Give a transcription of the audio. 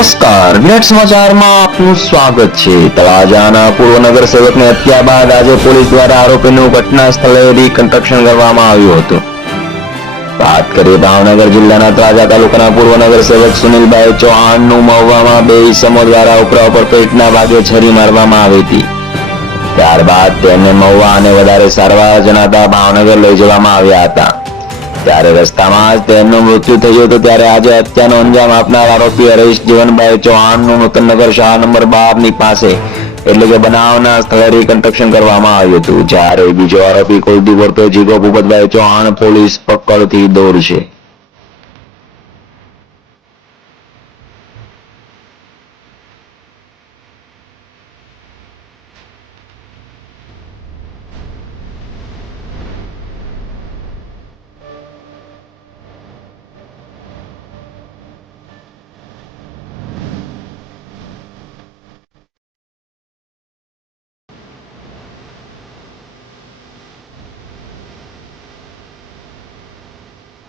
નમસ્કાર, વિરાટ સમાચારમાં આપનું સ્વાગત છે। તળાજાના પૂર્વ નગરસેવકને હત્યા બાદ આજે પોલીસ દ્વારા આરોપીનું ઘટના સ્થળે રિકન્સ્ટ્રક્શન કરવામાં આવ્યું હતું। વાત કરીએ ભાવનગર જિલ્લાના તળાજા તાલુકાના પૂર્વ નગરસેવક સુનિલભાઈ ચૌહાણનું મહુવામાં બે ઈસમો દ્વારા ઉપરા ઉપર પેટના ભાગે છરી મારવામાં આવી હતી। ત્યારબાદ તેમને મહુવા અને વધારે સારવાર જણાતા ભાવનગર લઈ જવામાં આવ્યા હતા। ત્યારે રસ્તામાં જ તેમનું મૃત્યુ થયું હતું। ત્યારે આજે હત્યાનો અંજામ આપનાર આરોપી હરેશ જીવનભાઈ ચૌહાણનું નૂતનનગર શાળા નંબર 12 ની પાસે એટલે કે બનાવના સ્થળે રિકન્સ્ટ્રક્શન કરવામાં આવ્યું હતું। જ્યારે બીજો આરોપી કુલદીપ વર્તો જીગો ભૂપતભાઈ ચૌહાણ પોલીસ પકડથી દૂર છે।